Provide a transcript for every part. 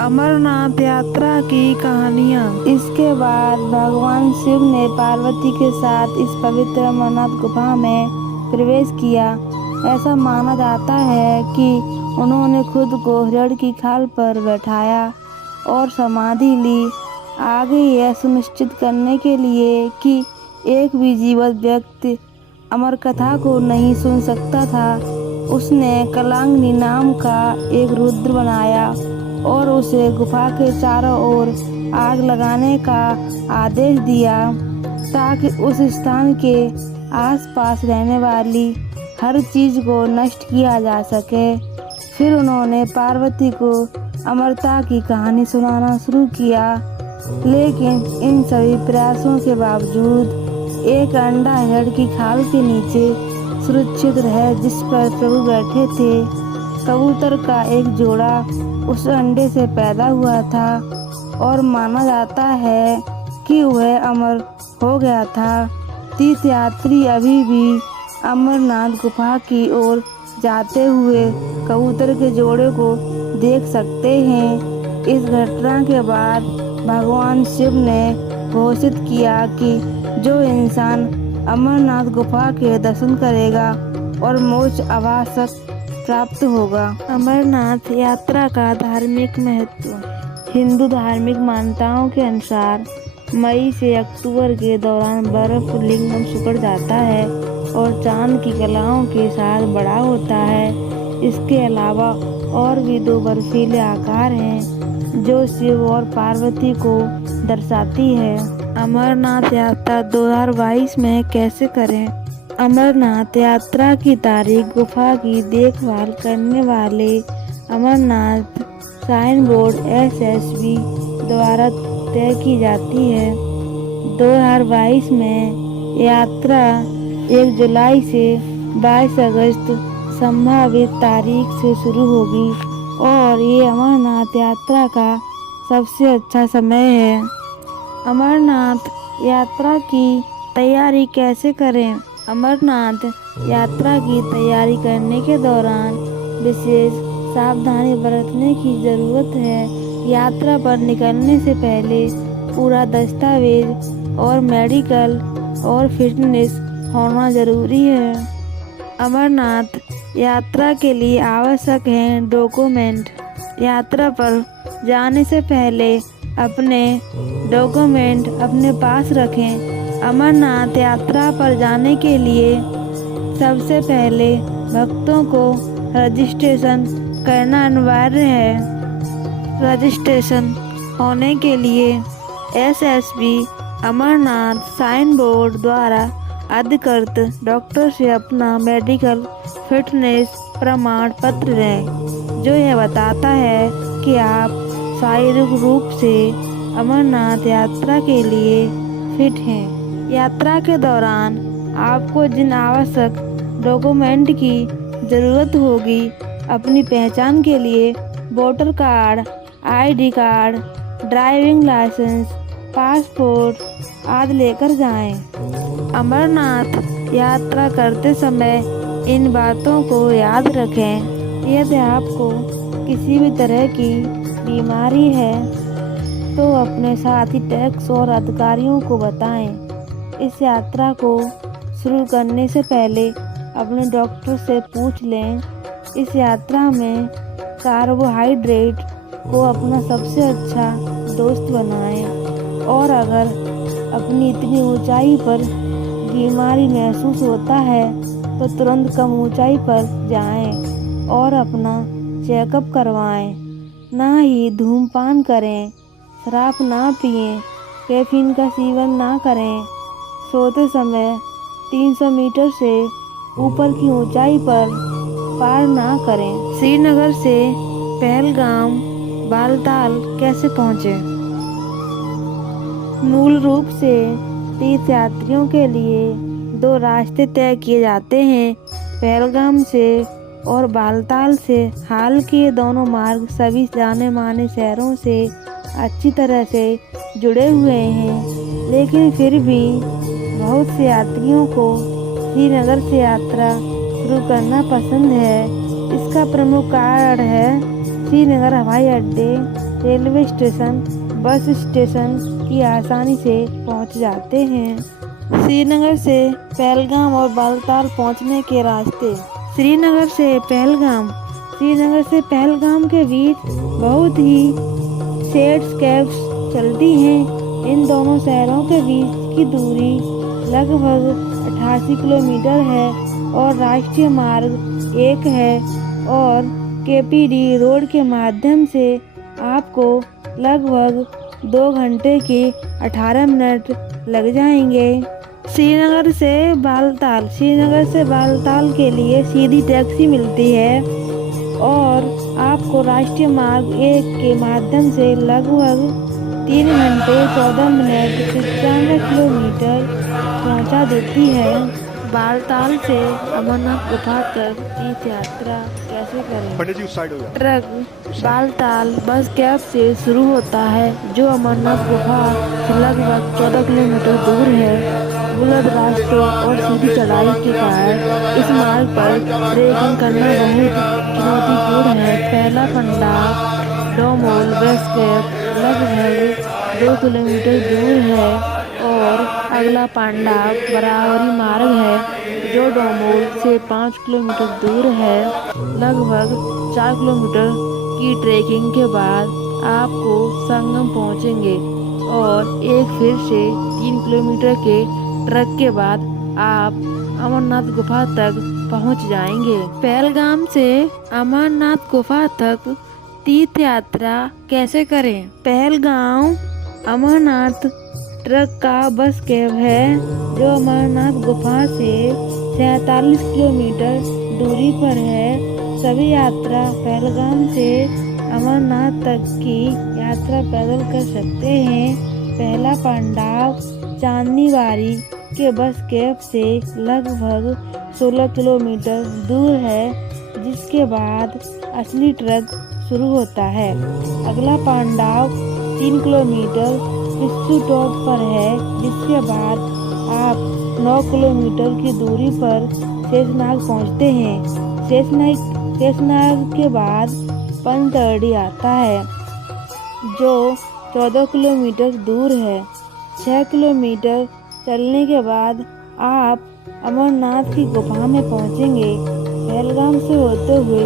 अमरनाथ यात्रा की कहानियाँ। इसके बाद भगवान शिव ने पार्वती के साथ इस पवित्र अमरनाथ गुफा में प्रवेश किया। ऐसा माना जाता है कि उन्होंने खुद को हिरण की खाल पर बैठाया और समाधि ली। आगे यह सुनिश्चित करने के लिए कि एक भी जीवित व्यक्ति अमर कथा को नहीं सुन सकता था, उसने कलांगनी नाम का एक रुद्र बनाया और उसे गुफा के चारों ओर आग लगाने का आदेश दिया ताकि उस स्थान के आसपास रहने वाली हर चीज को नष्ट किया जा सके। फिर उन्होंने पार्वती को अमरता की कहानी सुनाना शुरू किया, लेकिन इन सभी प्रयासों के बावजूद एक अंडा हिरण की खाल के नीचे सुरक्षित रहे जिस पर प्रभु बैठे थे। कबूतर का एक जोड़ा उस अंडे से पैदा हुआ था और माना जाता है कि वह अमर हो गया था। तीर्थयात्री अभी भी अमरनाथ गुफा की ओर जाते हुए कबूतर के जोड़े को देख सकते हैं। इस घटना के बाद भगवान शिव ने घोषित किया कि जो इंसान अमरनाथ गुफा के दर्शन करेगा और मोक्ष अवश्य प्राप्त होगा। अमरनाथ यात्रा का धार्मिक महत्व। हिंदू धार्मिक मान्यताओं के अनुसार मई से अक्टूबर के दौरान बर्फ लिंगम सिकुड़ जाता है और चांद की कलाओं के साथ बड़ा होता है। इसके अलावा और भी 2 बर्फीले आकार हैं जो शिव और पार्वती को दर्शाती है। अमरनाथ यात्रा 2022 में कैसे करें? अमरनाथ यात्रा की तारीख गुफा की देखभाल करने वाले अमरनाथ साइन बोर्ड (SSB) द्वारा तय की जाती है। 2022 में यात्रा 1 जुलाई से 22 अगस्त संभावित तारीख से शुरू होगी और ये अमरनाथ यात्रा का सबसे अच्छा समय है। अमरनाथ यात्रा की तैयारी कैसे करें? अमरनाथ यात्रा की तैयारी करने के दौरान विशेष सावधानी बरतने की ज़रूरत है। यात्रा पर निकलने से पहले पूरा दस्तावेज और मेडिकल और फिटनेस होना ज़रूरी है। अमरनाथ यात्रा के लिए आवश्यक हैं डॉक्यूमेंट। यात्रा पर जाने से पहले अपने डॉक्यूमेंट अपने पास रखें। अमरनाथ यात्रा पर जाने के लिए सबसे पहले भक्तों को रजिस्ट्रेशन करना अनिवार्य है। रजिस्ट्रेशन होने के लिए SSB अमरनाथ साइन बोर्ड द्वारा अधिकृत डॉक्टर से अपना मेडिकल फिटनेस प्रमाण पत्र लें, जो यह बताता है कि आप शारीरिक रूप से अमरनाथ यात्रा के लिए फिट हैं। यात्रा के दौरान आपको जिन आवश्यक डॉक्यूमेंट की ज़रूरत होगी, अपनी पहचान के लिए voter card, ID card, driving licence, passport आदि लेकर जाएं। अमरनाथ यात्रा करते समय इन बातों को याद रखें। यदि आपको किसी भी तरह की बीमारी है तो अपने साथी टैक्स और अधिकारियों को बताएं। इस यात्रा को शुरू करने से पहले अपने डॉक्टर से पूछ लें। इस यात्रा में कार्बोहाइड्रेट को अपना सबसे अच्छा दोस्त बनाएं और अगर अपनी इतनी ऊंचाई पर बीमारी महसूस होता है तो तुरंत कम ऊंचाई पर जाएं और अपना चेकअप करवाएं। ना ही धूम्रपान करें, शराब ना पिएं, कैफीन का सेवन ना करें। सोते समय 300 मीटर से ऊपर की ऊंचाई पर पार ना करें। श्रीनगर से पहलगाम बालताल कैसे पहुँचे? मूल रूप से तीर्थयात्रियों के लिए 2 रास्ते तय किए जाते हैं, पहलगाम से और बालताल से। हाल के ये दोनों मार्ग सभी जाने माने शहरों से अच्छी तरह से जुड़े हुए हैं, लेकिन फिर भी बहुत से यात्रियों को श्रीनगर से यात्रा शुरू करना पसंद है। इसका प्रमुख कारण है श्रीनगर हवाई अड्डे, रेलवे स्टेशन, बस स्टेशन की आसानी से पहुंच जाते हैं। श्रीनगर से पहलगाम और बालताल पहुंचने के रास्ते। श्रीनगर से पहलगाम के बीच बहुत ही शेड्स कैब्स चलती हैं। इन दोनों शहरों के बीच की दूरी लगभग 88 किलोमीटर है और राष्ट्रीय मार्ग 1 है और केपीडी रोड के माध्यम से आपको लगभग 2 घंटे के 18 मिनट लग जाएंगे। श्रीनगर से बालताल के लिए सीधी टैक्सी मिलती है और आपको राष्ट्रीय मार्ग 1 के माध्यम से लगभग 3 घंटे 14 मिनट 95 किलोमीटर पहुंचा देती है। बालताल से अमरनाथ गुफा तक तीर्थ यात्रा कैसे करें? ट्रक बालताल बस कैब से शुरू होता है जो अमरनाथ गुफा से लगभग 14 किलोमीटर दूर है। बुलंद रास्तों और सीधी चढ़ाई के कारण इस मार्ग पर ट्रेकिंग करना बहुत चुनौतीपूर्ण है। पहला पड़ाव डोमोल बेस कैंप लगभग 2 किलोमीटर दूर है और अगला पड़ाव बरावरी मार्ग है जो डोमोल से 5 किलोमीटर दूर है। लगभग 4 किलोमीटर की ट्रेकिंग के बाद आपको संगम पहुंचेंगे और एक फिर से 3 किलोमीटर के ट्रक के बाद आप अमरनाथ गुफा तक पहुंच जाएंगे। पहलगाम से अमरनाथ गुफा तक तीर्थ यात्रा कैसे करें? पहलगाम अमरनाथ ट्रक का बस कैब है जो अमरनाथ गुफा से 47 किलोमीटर दूरी पर है। सभी यात्रा पहलगाम से अमरनाथ तक की यात्रा पैदल कर सकते हैं। पहला पड़ाव चांदनीवारी के बस कैब से लगभग 16 किलोमीटर दूर है जिसके बाद असली ट्रक शुरू होता है। अगला पड़ाव 3 किलोमीटर पिस्सू टॉप पर है जिसके बाद आप 9 किलोमीटर की दूरी पर शेषनाग पहुंचते हैं। शेषनाग के बाद पंतरडी आता है जो 14 किलोमीटर दूर है। 6 किलोमीटर चलने के बाद आप अमरनाथ की गुफा में पहुंचेंगे। पहलगाम से होते हुए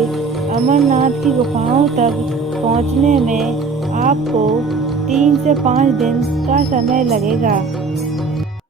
अमरनाथ की गुफाओं तक पहुंचने में आपको 3 से 5 दिन का समय लगेगा।